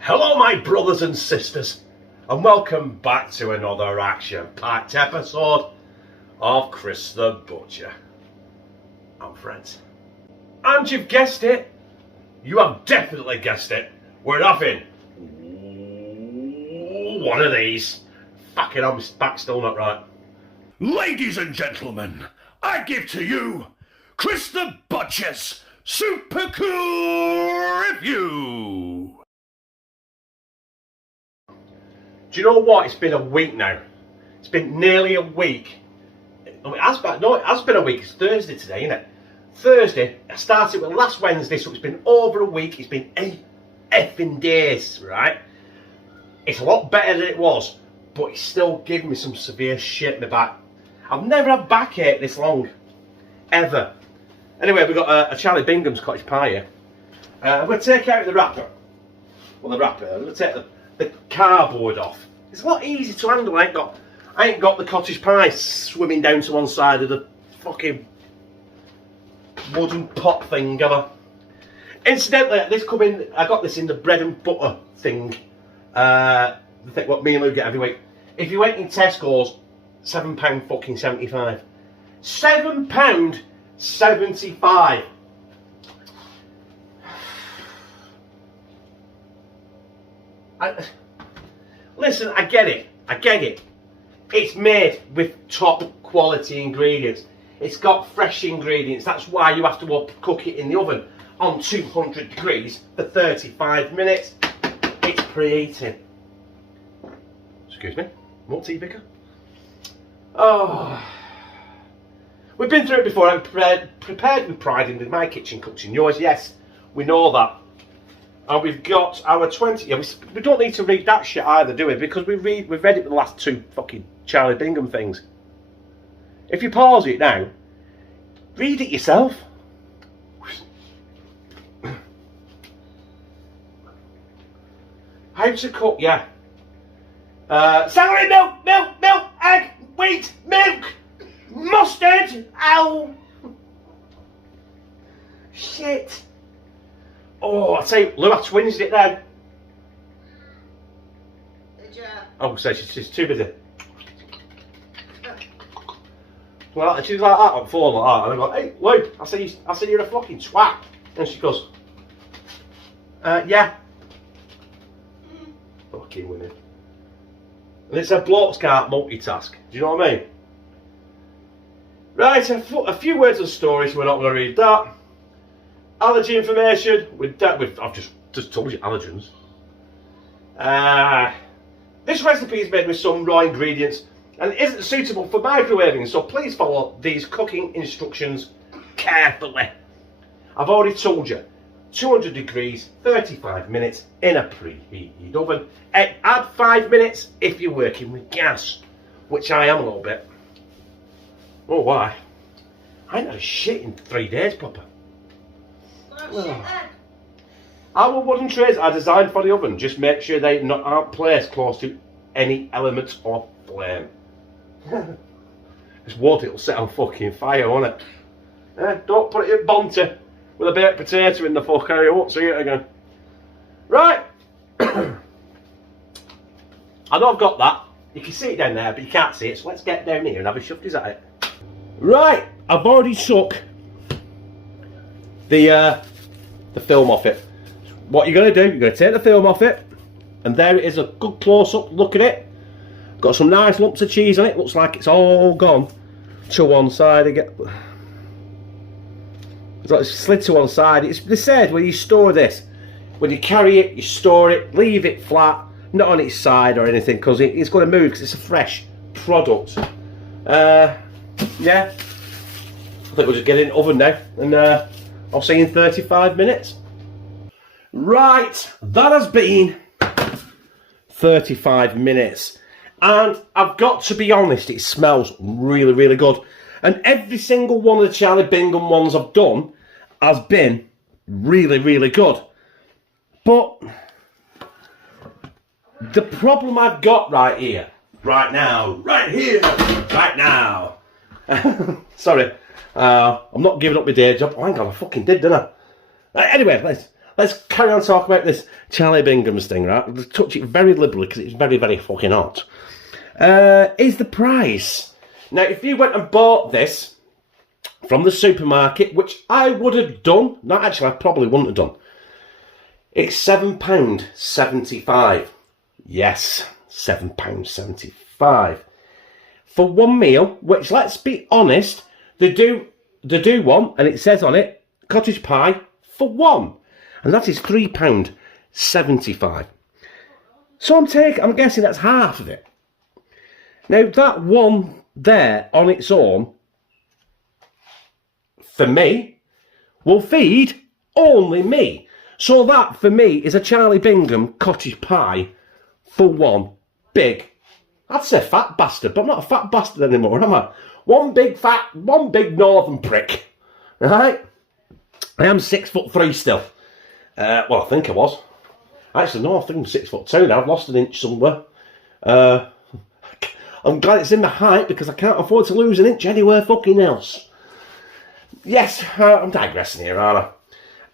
Hello my brothers and sisters, and welcome back to another action-packed episode of Chris the Butcher and Friends. And you've guessed it, you have definitely guessed it, we're having one of these. Fucking I'm back still not right. Ladies and gentlemen, I give to you Chris the Butcher's Supercool Review. Do you know what? It's been a week now. It's been nearly a week. No, it has been a week. It's Thursday today, isn't it? Thursday. I started with last Wednesday, so it's been over a week. It's been 8 effing days, right? It's a lot better than it was, but it's still giving me some severe shit in the back. I've never had backache this long, ever. Anyway, we've got a Charlie Bingham's cottage pie here. I'm going to take out the wrapper. Well, the wrapper. I'm going to take the cardboard off. It's a lot easier to handle. I ain't got the cottage pie swimming down to one side of the fucking wooden pot thing, have I? Incidentally, I got this in the bread and butter thing. The thing what me and Lou get every week. If you went in Tesco's, £7 fucking 75. £7.75. Listen, I get it. It's made with top quality ingredients. It's got fresh ingredients. That's why you have to cook it in the oven on 200 degrees for 35 minutes. It's preheating. Excuse me. More tea, Vicar? Oh. We've been through it before. I'm prepared with pride in my kitchen, cooked in yours. Yes, we know that. And we've got our 20. Yeah, we don't need to read that shit either, do we? Because we've read it with the last two fucking Charlie Bingham things. If you pause it now, read it yourself. How to cook, yeah. Celery, milk, egg, wheat, milk, mustard. Ow. Shit. Oh, I tell you, Lou, I twinged it then. Did you? Oh, so she's too busy. Well, she's like that on the phone like that, and I go, "Hey, Lou, I said you're a fucking twat," and she goes, "Yeah." Fucking women. And it's a blokes can't multitask. Do you know what I mean? Right, a few words of stories. We're not going to read that. Allergy information. I've just told you allergens. This recipe is made with some raw ingredients and isn't suitable for microwaving, so please follow these cooking instructions carefully. I've already told you, 200 degrees, 35 minutes in a preheated oven. Add 5 minutes if you're working with gas, which I am a little bit. Oh, why? I ain't had a shit in 3 days, Papa. Oh. Our wooden trays are designed for the oven. Just make sure they aren't placed close to any element of flame. This wood, it'll set on fucking fire, won't it? Don't put it in Bonte with a baked potato in the fucker, you won't see it again. Right. I know I've got that. You can see it down there, but you can't see it, so let's get down here and have a shufties at it. Right, I've already took the film off it. What you're going to do, you're going to take the film off it, and there it is, a good close-up look at it. Got some nice lumps of cheese on it, looks like it's all gone to one side again. It's like it's slid to one side. They said when you store this, when you carry it, you store it, leave it flat, not on its side or anything, because it's going to move, because it's a fresh product. Yeah, I think we'll just get it in the oven now, and I'll see you in 35 minutes. Right, that has been 35 minutes. And I've got to be honest, it smells really, really good. And every single one of the Charlie Bingham ones I've done has been really, really good. But the problem I've got right here, right now, sorry, I'm not giving up my day job. Oh, hang on, I fucking did, didn't I? Anyway, let's carry on talking about this Charlie Bighams thing, right? Let's touch it very liberally because it's very, very fucking hot. Is the price. Now, if you went and bought this from the supermarket, which I would have done, not actually, I probably wouldn't have done, it's £7.75. Yes, £7.75. For one meal, which, let's be honest, they do one, and it says on it, cottage pie for one. And that is £3.75. So I'm guessing that's half of it. Now, that one there on its own, for me, will feed only me. So that, for me, is a Charlie Bingham cottage pie for one big, I'd say fat bastard, but I'm not a fat bastard anymore, am I? One big northern prick, right? I am 6'3" still. Well, I think I was. Actually, no, I think I'm 6'2" now. I've lost an inch somewhere. I'm glad it's in the height because I can't afford to lose an inch anywhere fucking else. Yes, I'm digressing here, aren't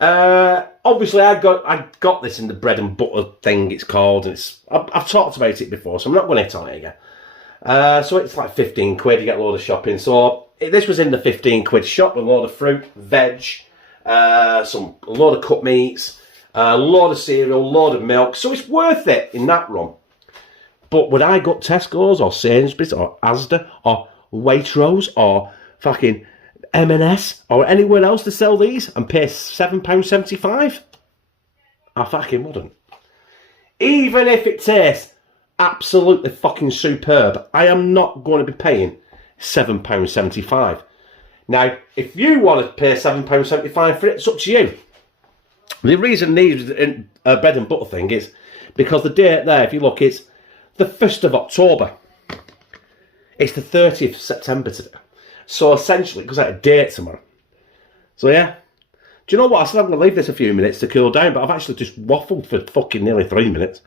I? Obviously, I got this in the bread and butter thing. It's called, and I've talked about it before, so I'm not going to hit on it again. So it's like 15 quid. You get a load of shopping. So this was in the 15 quid shop with a load of fruit, veg, a load of cut meats, a load of cereal, a load of milk. So it's worth it in that run. But would I go to Tesco's or Sainsbury's or Asda or Waitrose or fucking M&S or anywhere else to sell these and pay £7.75? I fucking wouldn't. Even if it tastes absolutely fucking superb, I am not going to be paying £7.75. Now, if you want to pay £7.75 for it, it's up to you. The reason these bread and butter thing is because the date there, if you look, it's the 1st of October. It's the 30th of September today. So essentially, because I had a date tomorrow. So yeah. Do you know what? I said I'm going to leave this a few minutes to cool down, but I've actually just waffled for fucking nearly 3 minutes.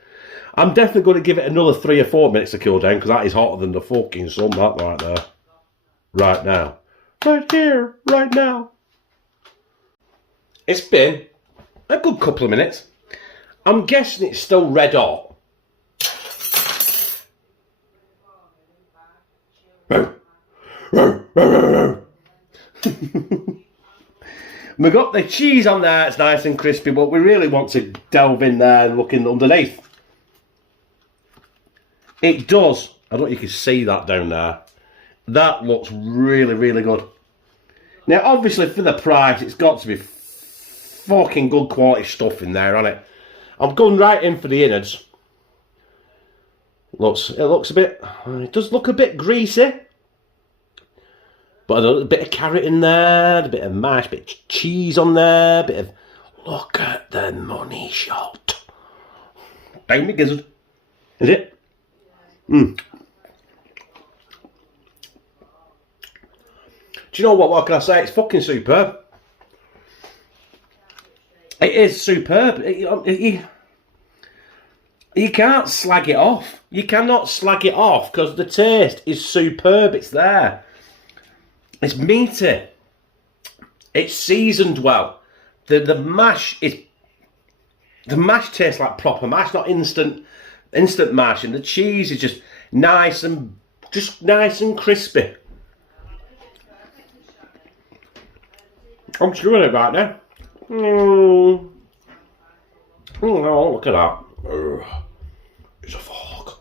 I'm definitely going to give it another 3 or 4 minutes to cool down because that is hotter than the fucking sun, that right there. Right now. Right here. Right now. It's been a good couple of minutes. I'm guessing it's still red hot. We got the cheese on there, it's nice and crispy, but we really want to delve in there and look in underneath. It does. I don't know if you can see that down there. That looks really, really good. Now, obviously, for the price, it's got to be fucking good quality stuff in there, hasn't it? I'm going right in for the innards. It looks a bit, it does look a bit greasy. But a bit of carrot in there, a bit of mash, a bit of cheese on there, a bit of, look at the money shot. Down the gizzard. Is it? Do you know what can I say? It's fucking superb. It is superb. You can't slag it off. You cannot slag it off because the taste is superb. It's there. It's meaty. It's seasoned well. The mash tastes like proper mash, not instant mash, and the cheese is just nice and crispy. I'm chewing it right now. Oh, look at that. It's a fork.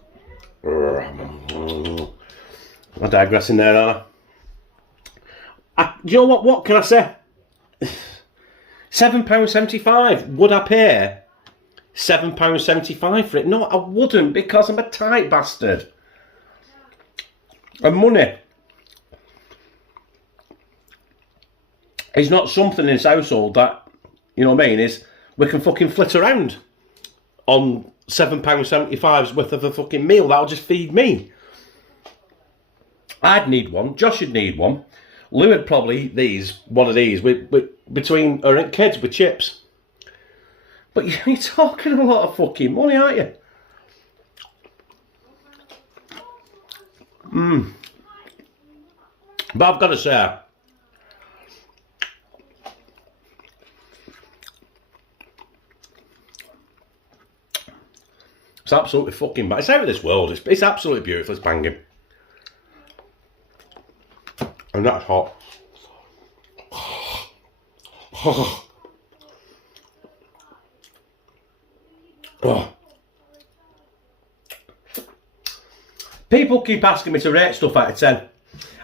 I'm digressing there, aren't I? Do you know what? What can I say? £7.75. Would I pay £7.75 for it? No, I wouldn't because I'm a tight bastard. And money is not something in this household that, you know what I mean, is we can fucking flit around on £7.75's worth of a fucking meal. That'll just feed me. I'd need one. Josh would need one. Lou would probably eat one of these between her kids with chips. But you're talking a lot of fucking money, aren't you? But I've got to say, It's absolutely fucking bad. It's out of this world. It's absolutely beautiful. It's banging. And that's hot. Oh. People keep asking me to rate stuff out of 10.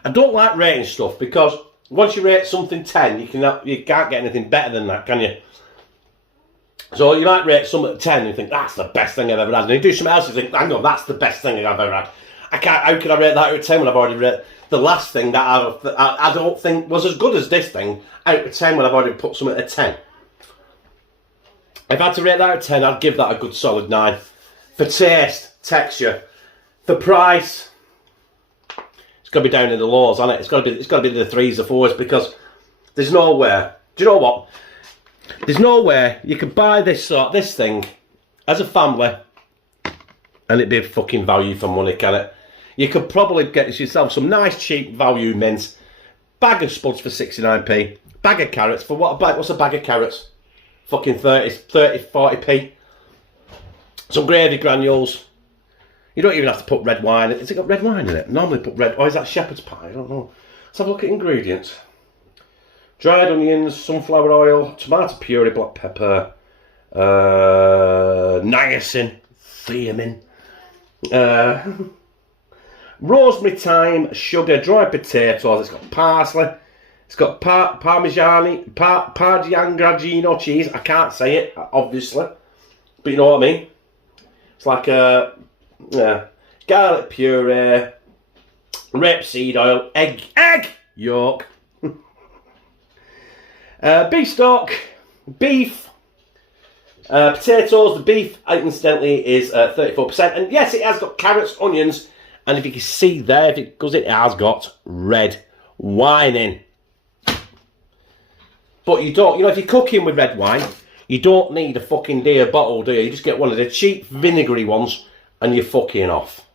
I don't like rating stuff because once you rate something 10, you can't get anything better than that, can you? So you might rate something at 10 and you think, that's the best thing I've ever had. And you do something else and you think, hang on, that's the best thing I've ever had. How can I rate that out of 10 when I've already rated the last thing that I don't think was as good as this thing out of 10 when I've already put something at 10. If I had to rate that out of 10, I'd give that a good solid 9. For taste, texture, for price, it's got to be down in the lows, hasn't it? It's got to be the 3s or 4s because there's nowhere. Do you know what? There's nowhere you could buy this thing as a family and it'd be a fucking value for money, can it? You could probably get yourself some nice cheap value mints, bag of spuds for 69p, bag of carrots for what's a bag of carrots? Fucking 30, 40p. Some gravy granules. You don't even have to put red wine. Has it got red wine in it? Normally put red, or is that shepherd's pie? I don't know. Let's have a look at ingredients. Dried onions, sunflower oil, tomato puree, black pepper, niacin, thiamine, rosemary, thyme, sugar, dried potatoes. It's got parsley. It's got Parmigiano cheese. I can't say it, obviously, but you know what I mean. It's like garlic puree, rapeseed oil, egg yolk. Beef stock, beef, potatoes. The beef, incidentally, is 34%. And yes, it has got carrots, onions, and if you can see there, because it has got red wine in. But you don't, if you're cooking with red wine, you don't need a fucking dear bottle, do you? You just get one of the cheap vinegary ones and you're fucking off.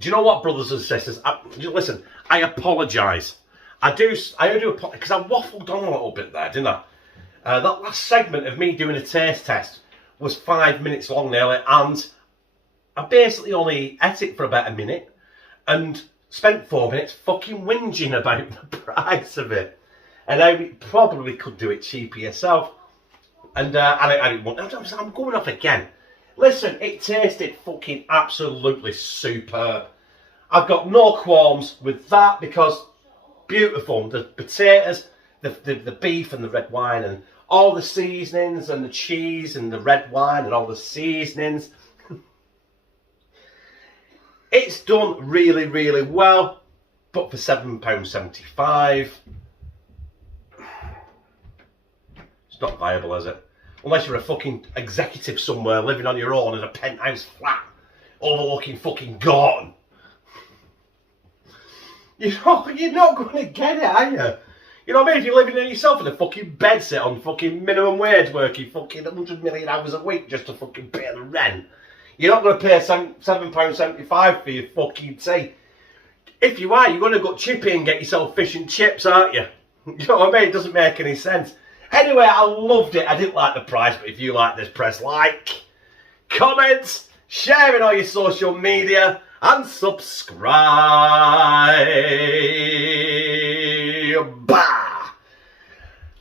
Do you know what, brothers and sisters? Listen, I apologise. I do because I waffled on a little bit there, didn't I? That last segment of me doing a taste test was 5 minutes long nearly, and I basically only ate it for about a minute and spent 4 minutes fucking whinging about the price of it. And I probably could do it cheaper yourself. And I didn't want. I'm going off again. Listen, it tasted fucking absolutely superb. I've got no qualms with that because beautiful. The potatoes, the beef and the red wine and all the seasonings and the cheese and the red wine and all the seasonings. It's done really, really well. But for £7.75, it's not viable, is it? Unless you're a fucking executive somewhere living on your own in a penthouse flat overlooking fucking Gorton. You're not going to get it, are you? You know what I mean? If you're living in yourself in a fucking bedsit on fucking minimum wage, working fucking 100 million hours a week just to fucking pay the rent, you're not going to pay £7.75 for your fucking tea. If you are, you're going to go chippy and get yourself fish and chips, aren't you? You know what I mean? It doesn't make any sense. Anyway, I loved it. I didn't like the price, but if you like this, press like, comment, share it on your social media, and subscribe. Bah!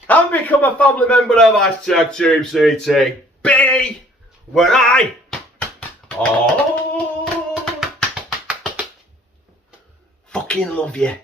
And become a family member of #TeamCT. Where I fucking love you.